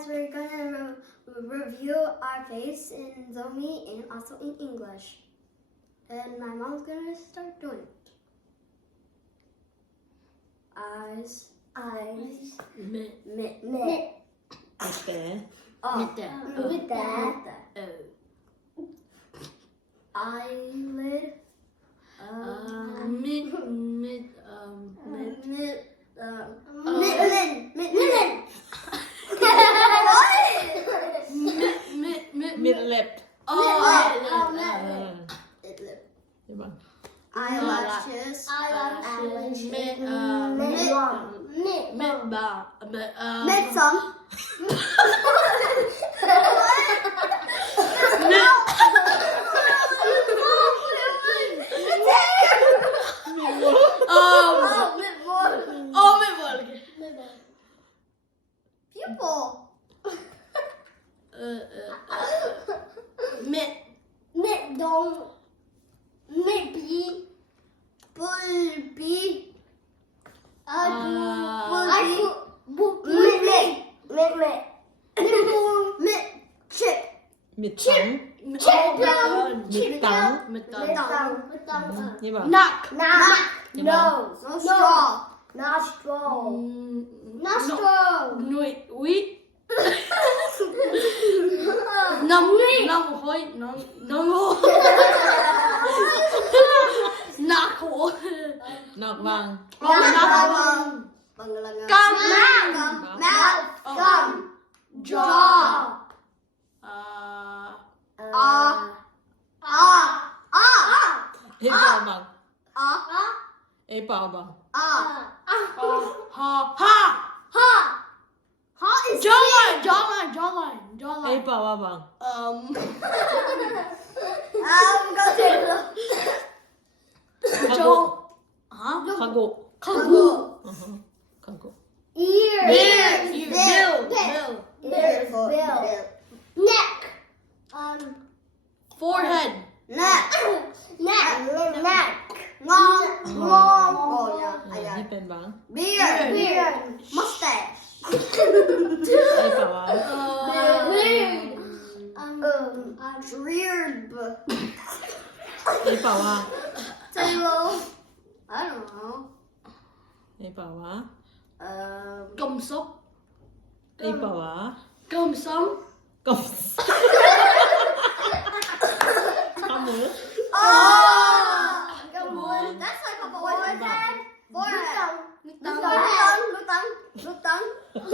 guys, we're gonna review our face in Zomi and also in English. And my mom's gonna start doing it. Eyes. Mit. Eyelid. Mid-lip. Eyelashes. Midsum. Pupil. Knock. Nose. Nostril. Wheat. Num hoi. Knuckle. Knock vàng. Gum. Mouth. Gum. Jaw. Ê bào bằng. Ê bào bằng. Jawline. Ê bào bằng. Kago. Ears. Bill. Neck. Forehead. Neck. Long. Đi bên bằng. Beard. Mustache. Ê bào bằng. Reared. Ê bào bằng. Tail. I don't know. Ê bào bằng. Công sốc. Ê bào bằng. Công sống. Công. Không muốn. That's like a boy's head. Forehead. Look tongue. I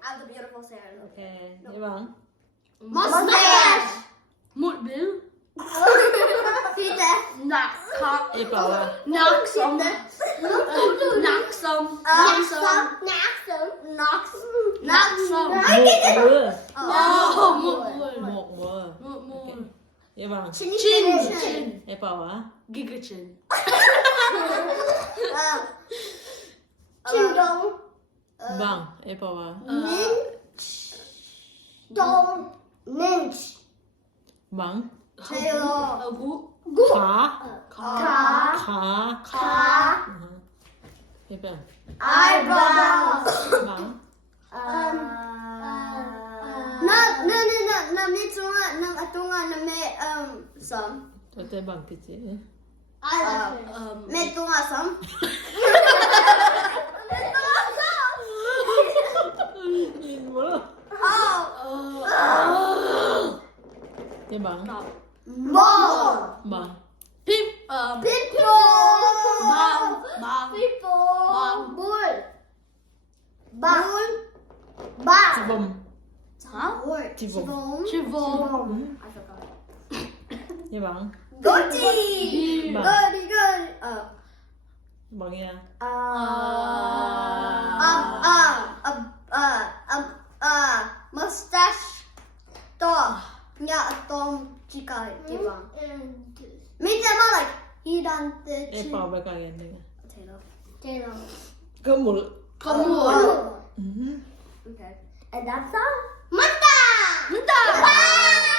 have the beautiful hair. Ok. Đi bằng. Mustache. Một bill. Feet. Ê bào bằng. Knock some. Một mưa. Đi bằng. Chin. Ê bào bằng. Giga chin. Bằng. Ê bào bằng. Ninch. Bằng. Tail. Khá. Ê bằng. Eyebrows. Bằng. Tôi tên bằng cái gì? Nhìn quá. Đi bằng. Bằng. Chị bùm. Chị bùm. Đi bằng. Goatee. Bằng. Good. Bằng nha. Mustache. Tom chica. Make them all like he done the Ê bào bằng cái này. Taylor. Có một. Okay. And that's all. Manta! Wow!